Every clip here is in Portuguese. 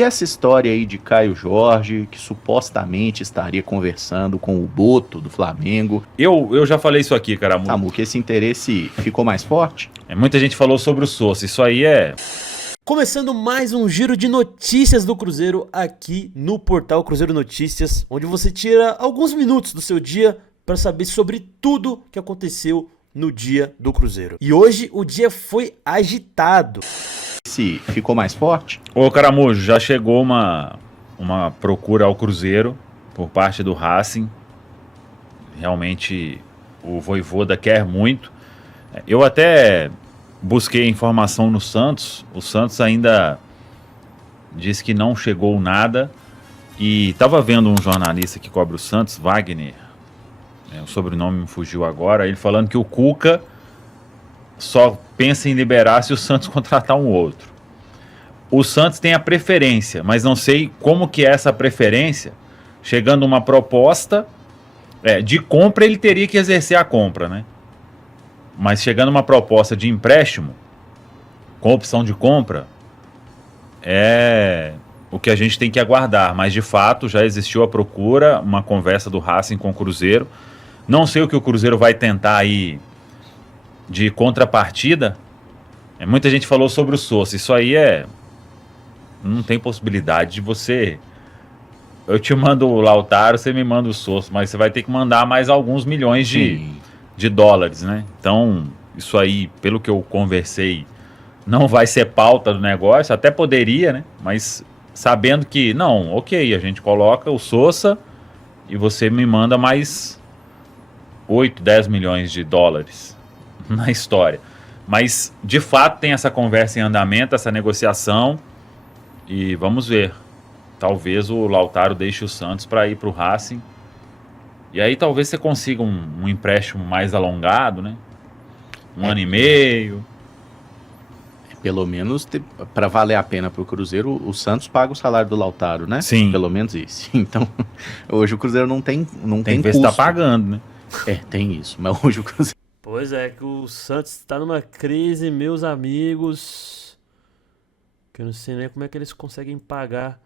E essa história aí de Caio Jorge, que supostamente estaria conversando com o Boto do Flamengo. Eu já falei isso aqui, cara. Samuca, esse interesse ficou mais forte? Muita gente falou sobre o Sousa. Isso aí é... Começando mais um giro de notícias do Cruzeiro aqui no portal Cruzeiro Notícias, onde você tira alguns minutos do seu dia para saber sobre tudo que aconteceu no dia do Cruzeiro. E hoje o dia foi agitado. Se ficou mais forte? Ô Caramujo, já chegou uma procura ao Cruzeiro por parte do Racing. Realmente o Vojvoda quer muito. Eu até busquei informação no Santos. O Santos ainda disse que não chegou nada. E estava vendo um jornalista que cobre o Santos, Wagner, o sobrenome me fugiu agora, ele falando que o Cuca só pensa em liberar se o Santos contratar um outro. O Santos tem a preferência, mas não sei como que é essa preferência. Chegando uma proposta de compra, ele teria que exercer a compra, né? Mas chegando uma proposta de empréstimo, com opção de compra, é o que a gente tem que aguardar. Mas de fato já existiu a procura, uma conversa do Racing com o Cruzeiro. Não sei o que o Cruzeiro vai tentar aí de contrapartida. Muita gente falou sobre o Sousa. Isso aí não tem possibilidade de você... Eu te mando o Lautaro, você me manda o Sousa, mas você vai ter que mandar mais alguns milhões de dólares, né? Então, isso aí, pelo que eu conversei, não vai ser pauta do negócio. Até poderia, né? Mas sabendo que, não, ok, a gente coloca o Sousa e você me manda mais 8, 10 milhões de dólares na história. Mas, de fato, tem essa conversa em andamento, essa negociação, e vamos ver. Talvez o Lautaro deixe o Santos para ir para o Racing. E aí talvez você consiga um empréstimo mais alongado, né? Um ano e meio. Pelo menos para valer a pena para o Cruzeiro, o Santos paga o salário do Lautaro, né? Sim. Pelo menos isso. Então, hoje o Cruzeiro não tem que ver custo. Se tá pagando, né? Tem isso. Mas hoje o Cruzeiro... Pois é, que o Santos está numa crise, meus amigos, que eu não sei nem como é que eles conseguem pagar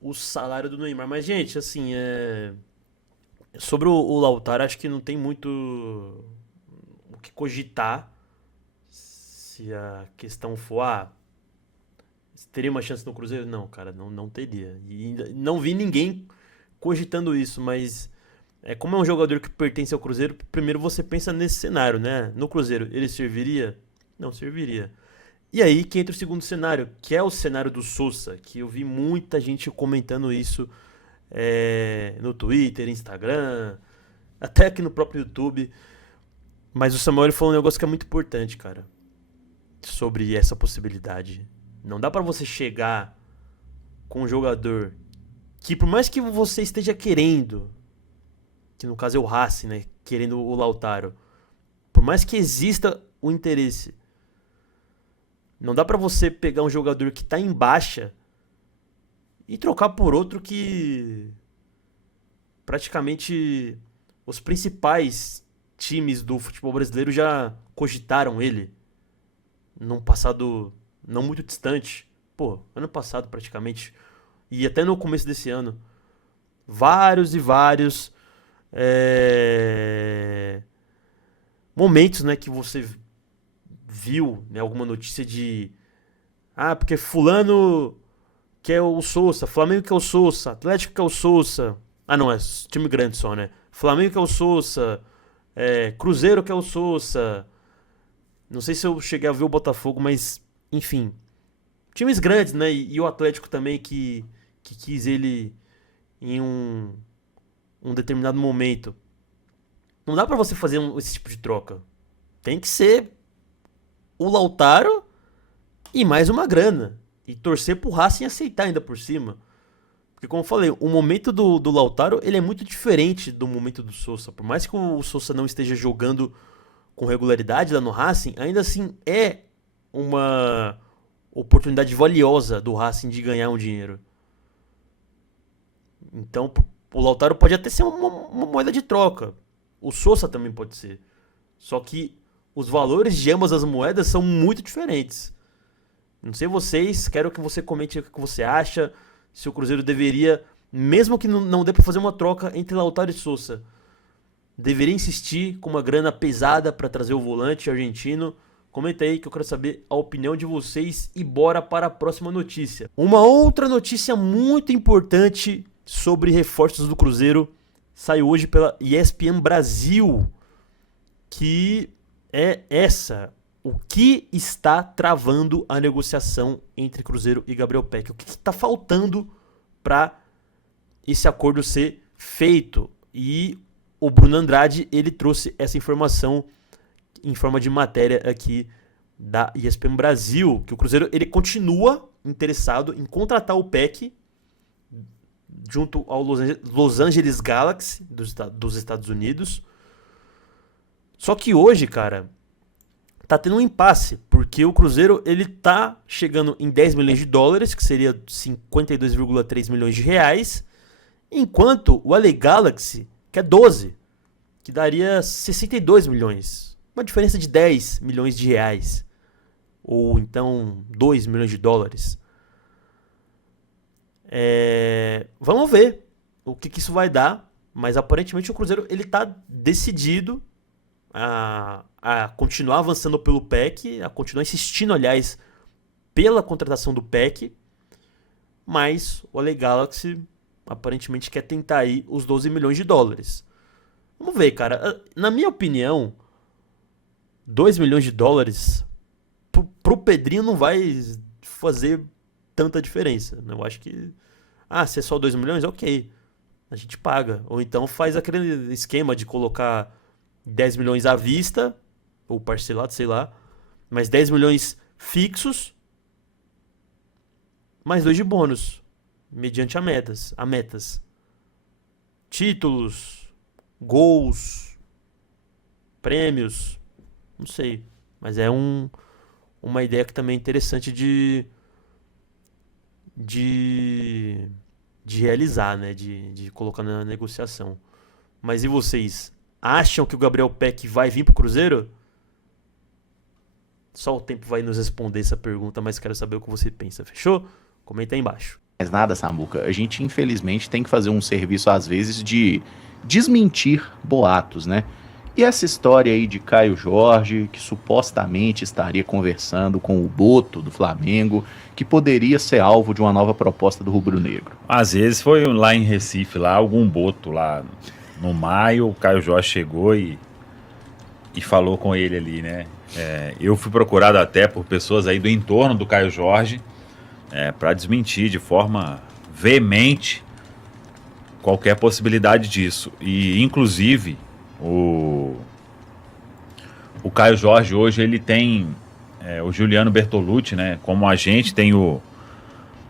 o salário do Neymar. Mas, gente, assim, sobre o Lautaro, acho que não tem muito o que cogitar. Se a questão for, teria uma chance no Cruzeiro? Não, cara, não teria. E não vi ninguém cogitando isso, mas como é um jogador que pertence ao Cruzeiro, primeiro você pensa nesse cenário, né? No Cruzeiro, ele serviria? Não serviria. E aí que entra o segundo cenário, que é o cenário do Sousa, que eu vi muita gente comentando isso no Twitter, Instagram, até aqui no próprio YouTube. Mas o Samuel falou um negócio que é muito importante, cara, sobre essa possibilidade. Não dá pra você chegar com um jogador que, por mais que você esteja querendo, que no caso é o Racing, né, querendo o Lautaro, por mais que exista o interesse, não dá pra você pegar um jogador que tá em baixa e trocar por outro que praticamente os principais times do futebol brasileiro já cogitaram ele num passado não muito distante. Pô, ano passado praticamente, e até no começo desse ano, vários momentos, né, que você viu, né, alguma notícia de porque fulano quer o Sousa, Flamengo quer o Sousa, Atlético quer o Sousa. Não, é time grande só, né? Flamengo quer o Sousa, Cruzeiro quer o Sousa. Não sei se eu cheguei a ver o Botafogo, mas enfim, times grandes, né? E o Atlético também que quis ele em um determinado momento. Não dá pra você fazer esse tipo de troca. Tem que ser o Lautaro e mais uma grana. E torcer pro Racing aceitar ainda por cima. Porque, como eu falei, o momento do Lautaro ele é muito diferente do momento do Sousa. Por mais que o Sousa não esteja jogando com regularidade lá no Racing, ainda assim é uma oportunidade valiosa do Racing de ganhar um dinheiro. Então, o Lautaro pode até ser uma moeda de troca. O Sousa também pode ser. Só que os valores de ambas as moedas são muito diferentes. Não sei vocês, quero que você comente o que você acha, se o Cruzeiro deveria, mesmo que não dê pra fazer uma troca entre Lautaro e Sousa, deveria insistir com uma grana pesada pra trazer o volante argentino. Comenta aí que eu quero saber a opinião de vocês e bora para a próxima notícia. Uma outra notícia muito importante sobre reforços do Cruzeiro saiu hoje pela ESPN Brasil, que é essa: o que está travando a negociação entre Cruzeiro e Gabriel Pec? O que está faltando para esse acordo ser feito? E o Bruno Andrade, ele trouxe essa informação em forma de matéria aqui da ESPN Brasil, que o Cruzeiro ele continua interessado em contratar o Pec junto ao Los Angeles Galaxy dos Estados Unidos. Só que hoje, cara, tá tendo um impasse, porque o Cruzeiro ele tá chegando em 10 milhões de dólares, que seria 52,3 milhões de reais, enquanto o LA Galaxy quer 12, que daria 62 milhões. Uma diferença de 10 milhões de reais, ou então 2 milhões de dólares. Vamos ver o que isso vai dar, mas aparentemente o Cruzeiro ele tá decidido a continuar avançando pelo PEC, a continuar insistindo, aliás, pela contratação do PEC, mas o LA Galaxy aparentemente quer tentar aí os 12 milhões de dólares. Vamos ver, cara. Na minha opinião, 2 milhões de dólares pro Pedrinho não vai fazer tanta diferença. Eu acho que, se é só 2 milhões, ok, a gente paga. Ou então faz aquele esquema de colocar 10 milhões à vista, ou parcelado, sei lá, mas 10 milhões fixos, mais 2 de bônus, mediante a metas. Títulos, gols, prêmios, não sei. Mas é uma ideia que também é interessante de realizar, né? De colocar na negociação. Mas e vocês? Acham que o Gabriel Pec vai vir pro Cruzeiro? Só o tempo vai nos responder essa pergunta, mas quero saber o que você pensa, fechou? Comenta aí embaixo. Mas nada, Samuca, a gente infelizmente tem que fazer um serviço às vezes de desmentir boatos, né? E essa história aí de Caio Jorge, que supostamente estaria conversando com o Boto do Flamengo, que poderia ser alvo de uma nova proposta do Rubro Negro. Às vezes foi lá em Recife, lá algum Boto lá no maio, o Caio Jorge chegou e falou com ele ali, né? Eu fui procurado até por pessoas aí do entorno do Caio Jorge para desmentir de forma veemente qualquer possibilidade disso. E, inclusive, o Caio Jorge hoje ele tem o Juliano Bertolucci, né, como agente, tem o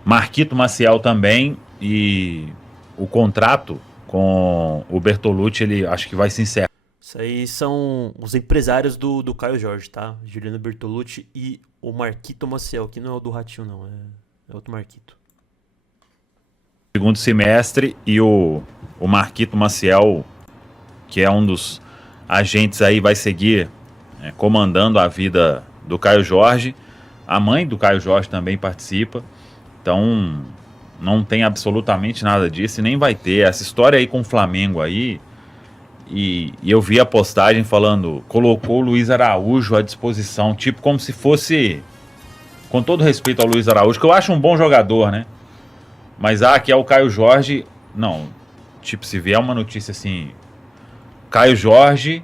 Marquito Maciel também, e o contrato com o Bertolucci, ele acho que vai se encerrar. Isso aí são os empresários do Caio Jorge, tá? Juliano Bertolucci e o Marquito Maciel, que não é o do Ratinho, não, é outro Marquito. Segundo semestre, e o Marquito Maciel, que é um dos agentes aí, vai seguir comandando a vida do Caio Jorge. A mãe do Caio Jorge também participa, então não tem absolutamente nada disso e nem vai ter. Essa história aí com o Flamengo aí, e eu vi a postagem falando, colocou o Luiz Araújo à disposição, tipo como se fosse, com todo respeito ao Luiz Araújo, que eu acho um bom jogador, né? Mas que é o Caio Jorge, não, tipo, se vier uma notícia assim, Caio Jorge,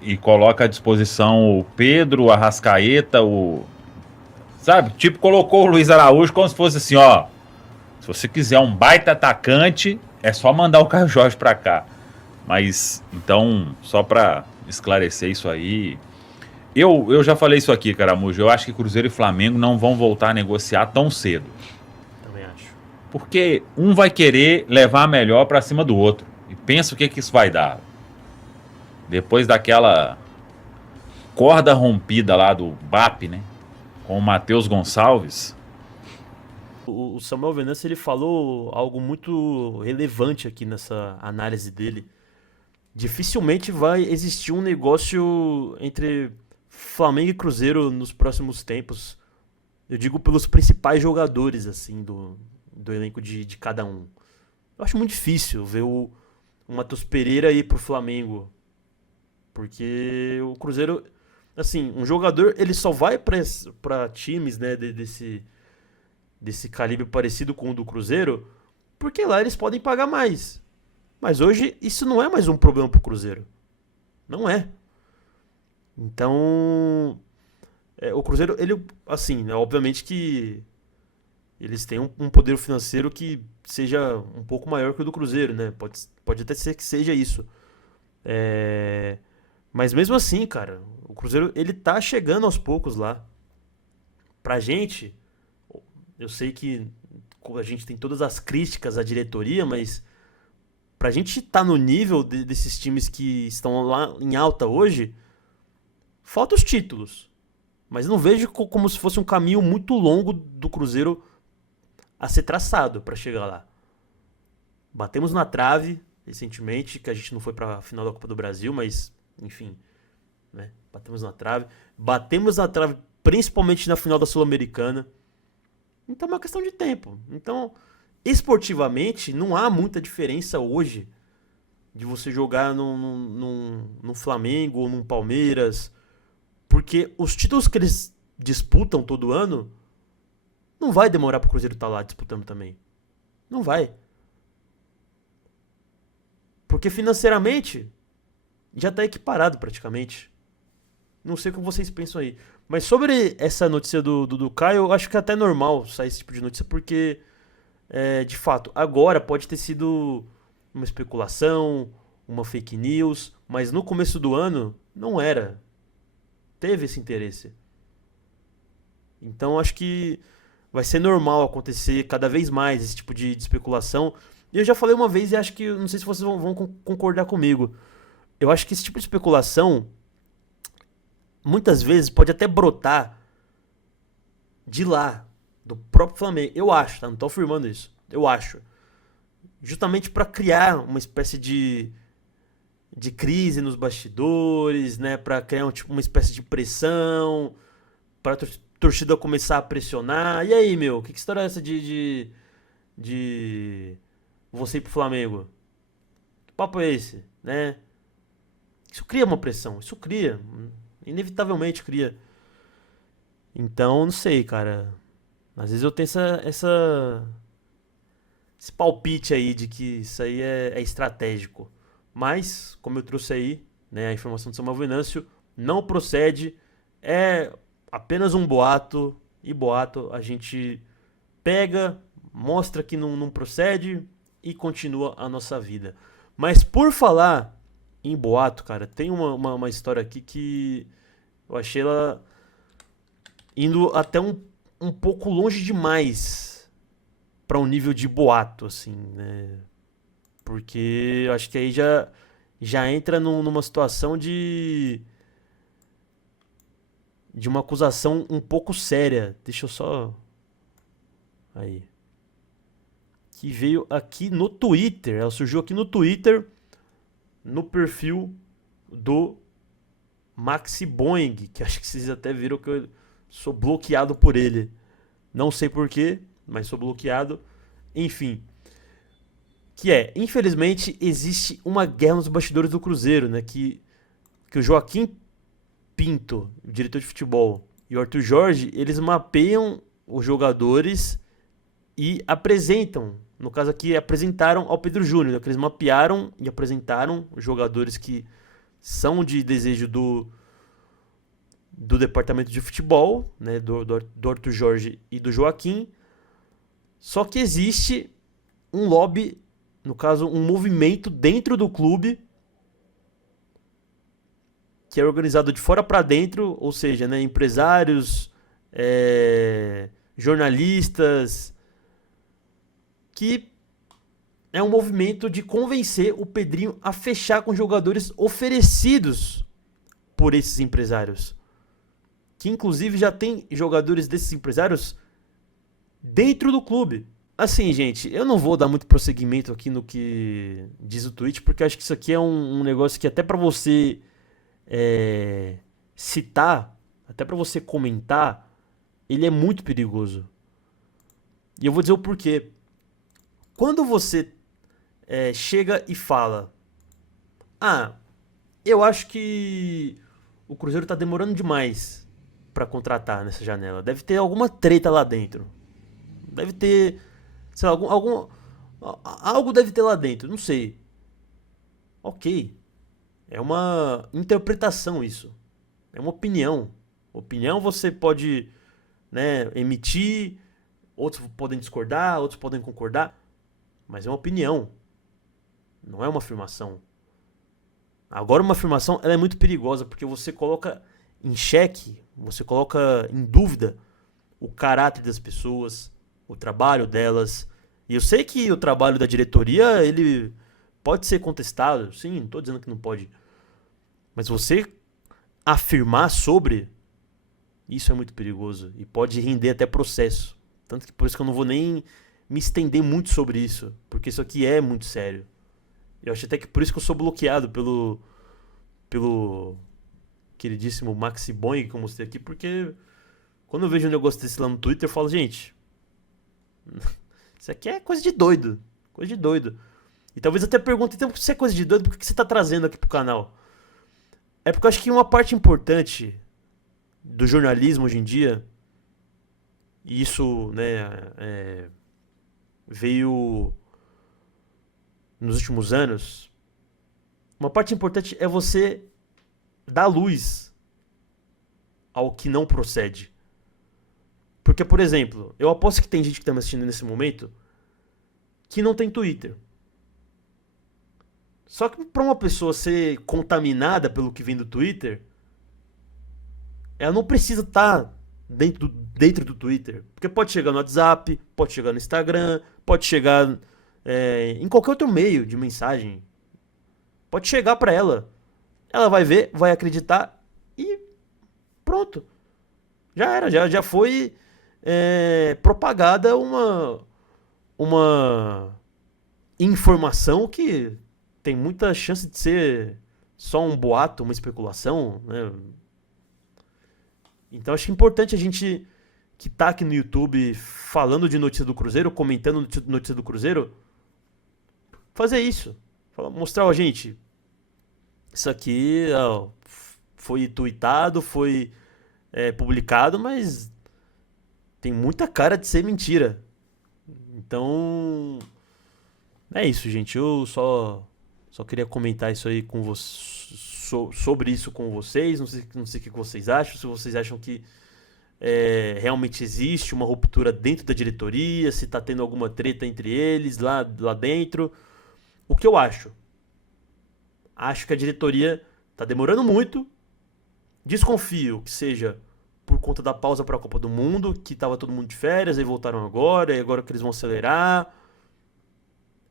e coloca à disposição o Pedro, o Arrascaeta, sabe? Tipo, colocou o Luiz Araújo como se fosse assim, ó, se você quiser um baita atacante, é só mandar o Caio Jorge pra cá. Mas, então, só pra esclarecer isso aí, eu já falei isso aqui, Caramujo, eu acho que Cruzeiro e Flamengo não vão voltar a negociar tão cedo. Também acho. Porque um vai querer levar a melhor pra cima do outro. E pensa o que isso vai dar. Depois daquela corda rompida lá do BAP, né? Com o Matheus Gonçalves. O Samuel Venâncio, ele falou algo muito relevante aqui nessa análise dele. Dificilmente vai existir um negócio entre Flamengo e Cruzeiro nos próximos tempos. Eu digo pelos principais jogadores, assim, do elenco de cada um. Eu acho muito difícil ver o Matheus Pereira ir pro Flamengo. Porque o Cruzeiro, assim, um jogador, ele só vai pra times, né, desse calibre parecido com o do Cruzeiro, porque lá eles podem pagar mais. Mas hoje isso não é mais um problema pro Cruzeiro. Não é. Então, o Cruzeiro, ele, assim, né, obviamente que eles têm um poder financeiro que seja um pouco maior que o do Cruzeiro, né? Pode até ser que seja isso. É, mas mesmo assim, cara, o Cruzeiro, ele tá chegando aos poucos lá. Pra gente, eu sei que a gente tem todas as críticas à diretoria, mas pra gente tá no nível desses times que estão lá em alta hoje, falta os títulos. Mas não vejo como se fosse um caminho muito longo do Cruzeiro a ser traçado pra chegar lá. Batemos na trave recentemente, que a gente não foi pra final da Copa do Brasil, mas enfim, né? Batemos na trave. Batemos na trave principalmente na final da Sul-Americana. Então é uma questão de tempo. Então, esportivamente, não há muita diferença hoje de você jogar num Flamengo ou num Palmeiras, porque os títulos que eles disputam todo ano não vai demorar pro Cruzeiro estar lá disputando também. Não vai. Porque financeiramente já tá equiparado praticamente. Não sei o que vocês pensam aí. Mas sobre essa notícia do Caio, eu acho que é até normal sair esse tipo de notícia, porque, de fato, agora pode ter sido uma especulação, uma fake news, mas no começo do ano não era. Teve esse interesse. Então acho que vai ser normal acontecer cada vez mais esse tipo de especulação. E eu já falei uma vez e acho que, não sei se vocês vão concordar comigo. Eu acho que esse tipo de especulação muitas vezes pode até brotar de lá, do próprio Flamengo. Eu acho, tá? Não tô afirmando isso. Eu acho. Justamente para criar uma espécie de crise nos bastidores, né? Para criar uma espécie de pressão, para a torcida começar a pressionar. E aí, meu? Que história é essa de você ir pro Flamengo? Que papo é esse, né? Isso cria uma pressão. Isso cria. Inevitavelmente cria. Então, não sei, cara. Às vezes eu tenho esse palpite aí de que isso aí é estratégico. Mas, como eu trouxe aí, né, a informação do Samuel Venâncio, não procede, é apenas um boato, e boato a gente pega, mostra que não procede e continua a nossa vida. Mas por falar em boato, cara, tem uma história aqui que eu achei ela indo até um pouco longe demais para um nível de boato, assim, né? Porque eu acho que aí já entra numa situação de uma acusação um pouco séria. Deixa eu só. Aí. Que veio aqui no Twitter. Ela surgiu aqui no Twitter, no perfil do Maxi Boeing, que acho que vocês até viram que eu sou bloqueado por ele. Não sei porquê, mas sou bloqueado. Enfim. Que infelizmente, existe uma guerra nos bastidores do Cruzeiro, né? Que o Joaquim Pinto, o diretor de futebol, e o Arthur Jorge, eles mapeiam os jogadores e apresentam. No caso aqui, apresentaram ao Pedro Júnior, né? Que eles mapearam e apresentaram os jogadores que são de desejo do departamento de futebol, né? Do Arthur Jorge e do Joaquim. Só que existe um lobby, no caso, um movimento dentro do clube que é organizado de fora para dentro, ou seja, né, empresários, jornalistas, que é um movimento de convencer o Pedrinho a fechar com jogadores oferecidos por esses empresários. Que inclusive já tem jogadores desses empresários dentro do clube. Assim, gente, eu não vou dar muito prosseguimento aqui no que diz o tweet, porque acho que isso aqui é um negócio que até pra você citar, até pra você comentar, ele é muito perigoso. E eu vou dizer o porquê. Quando você chega e fala: ah, eu acho que o Cruzeiro tá demorando demais pra contratar nessa janela. Deve ter alguma treta lá dentro. Deve ter, sei lá, algo deve ter lá dentro, não sei. Ok. É uma interpretação isso. É uma opinião. Opinião você pode, né, emitir, outros podem discordar, outros podem concordar, mas é uma opinião. Não é uma afirmação. Agora uma afirmação, ela é muito perigosa porque você coloca em xeque, você coloca em dúvida o caráter das pessoas, o trabalho delas. E eu sei que o trabalho da diretoria, ele pode ser contestado, sim, não estou dizendo que não pode. Mas você afirmar sobre, isso é muito perigoso e pode render até processo. Tanto que por isso que eu não vou nem me estender muito sobre isso, porque isso aqui é muito sério. Eu acho até que por isso que eu sou bloqueado pelo queridíssimo Maxi Boing que eu mostrei aqui, porque quando eu vejo um negócio desse lá no Twitter, eu falo, gente, isso aqui é coisa de doido. Coisa de doido. E talvez até pergunte, então, se é coisa de doido, por que você tá trazendo aqui pro canal? É porque eu acho que uma parte importante do jornalismo hoje em dia, e isso, né, veio nos últimos anos, uma parte importante é você dar luz ao que não procede. Porque, por exemplo, eu aposto que tem gente que tá me assistindo nesse momento que não tem Twitter. Só que pra uma pessoa ser contaminada pelo que vem do Twitter, ela não precisa estar dentro do Twitter. Porque pode chegar no WhatsApp, pode chegar no Instagram, pode chegar em qualquer outro meio de mensagem. Pode chegar pra ela. Ela vai ver, vai acreditar e pronto. Já era, já foi propagada uma informação que tem muita chance de ser só um boato, uma especulação, né? Então acho importante a gente que tá aqui no YouTube falando de notícia do Cruzeiro, comentando notícia do Cruzeiro, fazer isso. Mostrar, ó, gente, isso aqui ó, foi tweetado, foi publicado, mas tem muita cara de ser mentira. Então, é isso, gente. Eu só queria comentar isso aí com sobre isso com vocês. Não sei o que vocês acham. Se vocês acham que realmente existe uma ruptura dentro da diretoria, se tá tendo alguma treta entre eles lá dentro. O que eu acho? Acho que a diretoria tá demorando muito. Desconfio que seja por conta da pausa para a Copa do Mundo, que tava todo mundo de férias, aí voltaram agora, e agora que eles vão acelerar.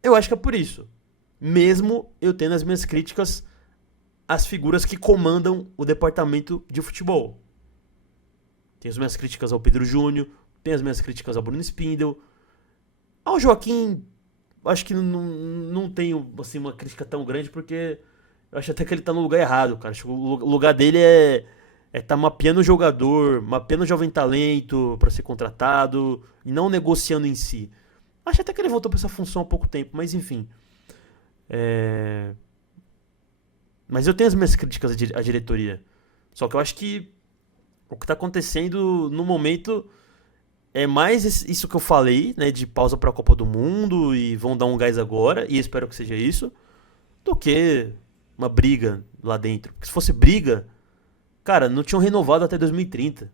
Eu acho que é por isso. Mesmo eu tendo as minhas críticas às figuras que comandam o departamento de futebol. Tenho as minhas críticas ao Pedro Júnior, tenho as minhas críticas ao Bruno Spindel. Ao Joaquim, acho que não tenho assim, uma crítica tão grande, porque eu acho até que ele tá no lugar errado, cara. Acho que o lugar dele é tá mapeando o jogador, mapeando o jovem talento para ser contratado, e não negociando em si. Acho até que ele voltou pra essa função há pouco tempo, mas enfim. Mas eu tenho as minhas críticas à diretoria. Só que eu acho que o que tá acontecendo no momento é mais isso que eu falei, né, de pausa pra Copa do Mundo e vão dar um gás agora, e espero que seja isso, do que uma briga lá dentro. Porque se fosse briga, cara, não tinham renovado até 2030.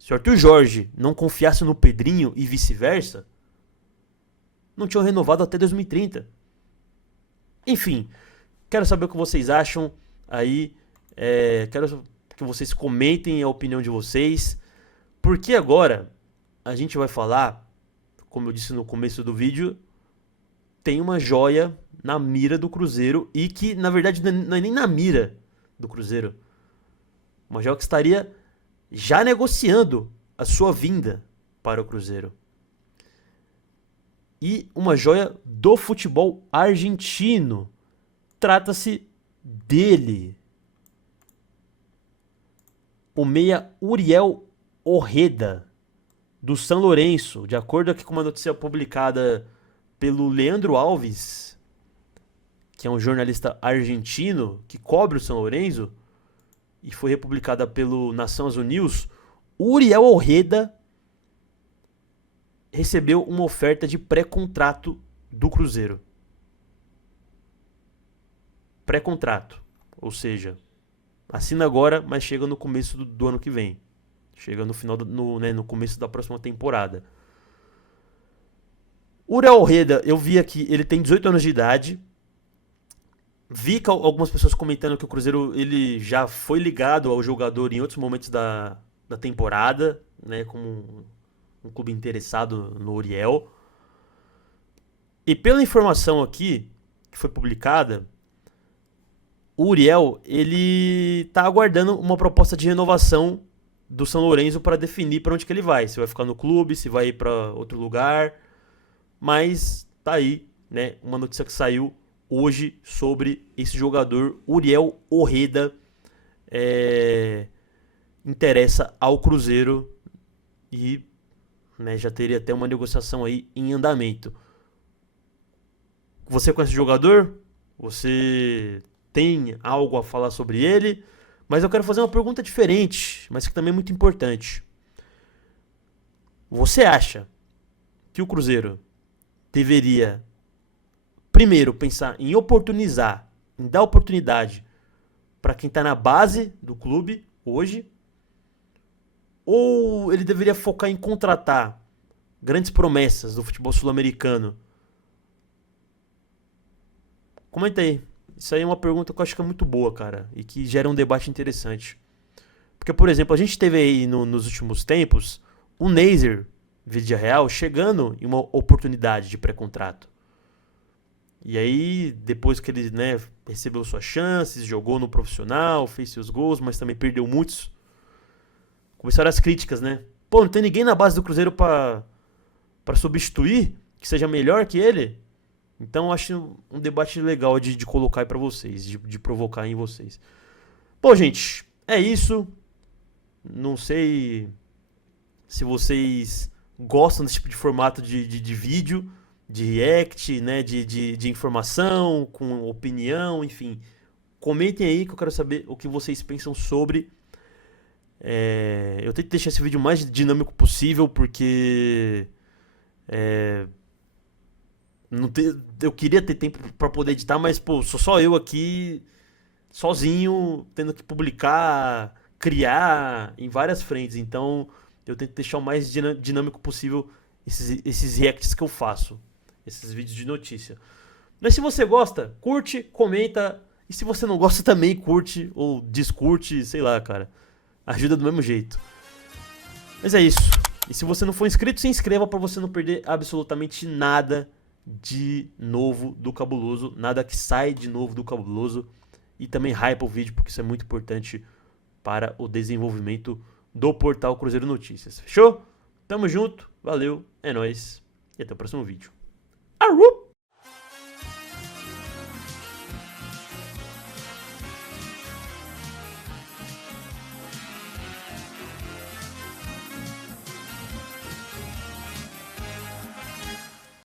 Se o Arthur Jorge não confiasse no Pedrinho e vice-versa, não tinham renovado até 2030. Enfim, quero saber o que vocês acham aí. Quero que vocês comentem a opinião de vocês. Porque agora a gente vai falar, como eu disse no começo do vídeo, tem uma joia na mira do Cruzeiro e que, na verdade, não é nem na mira do Cruzeiro. Uma joia que estaria já negociando a sua vinda para o Cruzeiro. E uma joia do futebol argentino. Trata-se dele. O meia Uriel Ojeda, do São Lourenço, de acordo aqui com uma notícia publicada pelo Leandro Alves, que é um jornalista argentino que cobre o São Lourenço, e foi republicada pelo Nações Unidas, Uriel Ojeda recebeu uma oferta de pré-contrato do Cruzeiro. Pré-contrato, ou seja, assina agora, mas chega no começo do ano que vem. Chega no final no começo da próxima temporada. Uriel Ojeda, eu vi aqui, ele tem 18 anos de idade. Vi que algumas pessoas comentando que o Cruzeiro ele já foi ligado ao jogador em outros momentos da temporada, né, como um clube interessado no Uriel. E pela informação aqui que foi publicada, o Uriel ele tá aguardando uma proposta de renovação do São Lourenço para definir para onde que ele vai. Se vai ficar no clube, se vai ir para outro lugar. Mas tá aí, né, uma notícia que saiu hoje sobre esse jogador, Uriel Ojeda, interessa ao Cruzeiro e, né, já teria até uma negociação aí em andamento. Você conhece o jogador? Você tem algo a falar sobre ele? Mas eu quero fazer uma pergunta diferente, mas que também é muito importante. Você acha que o Cruzeiro deveria primeiro pensar em oportunizar, em dar oportunidade para quem está na base do clube hoje? Ou ele deveria focar em contratar grandes promessas do futebol sul-americano? Comenta aí. Isso aí é uma pergunta que eu acho que é muito boa, cara, e que gera um debate interessante. Porque, por exemplo, a gente teve aí nos últimos tempos o Neisser, Vídea Real, chegando em uma oportunidade de pré-contrato. E aí, depois que ele, né, recebeu suas chances, jogou no profissional, fez seus gols, mas também perdeu muitos, começaram as críticas, né? Pô, não tem ninguém na base do Cruzeiro pra substituir, que seja melhor que ele? Então eu acho um debate legal de colocar aí pra vocês, de provocar em vocês. Bom, gente, é isso. Não sei se vocês gostam desse tipo de formato de vídeo, de react, né, de informação, com opinião, enfim. Comentem aí que eu quero saber o que vocês pensam sobre. Eu tento deixar esse vídeo o mais dinâmico possível, porque eu queria ter tempo para poder editar, mas pô, sou só eu aqui, sozinho, tendo que publicar, criar em várias frentes. Então eu tento deixar o mais dinâmico possível esses reacts que eu faço, esses vídeos de notícia. Mas se você gosta, curte, comenta. E se você não gosta também, curte ou descurte, sei lá, cara. Ajuda do mesmo jeito. Mas é isso. E se você não for inscrito, se inscreva para você não perder absolutamente nada de novo do Cabuloso. Nada que sai de novo do Cabuloso. E também hype o vídeo, porque isso é muito importante para o desenvolvimento do portal Cruzeiro Notícias. Fechou? Tamo junto. Valeu. É nóis. E até o próximo vídeo. Arru!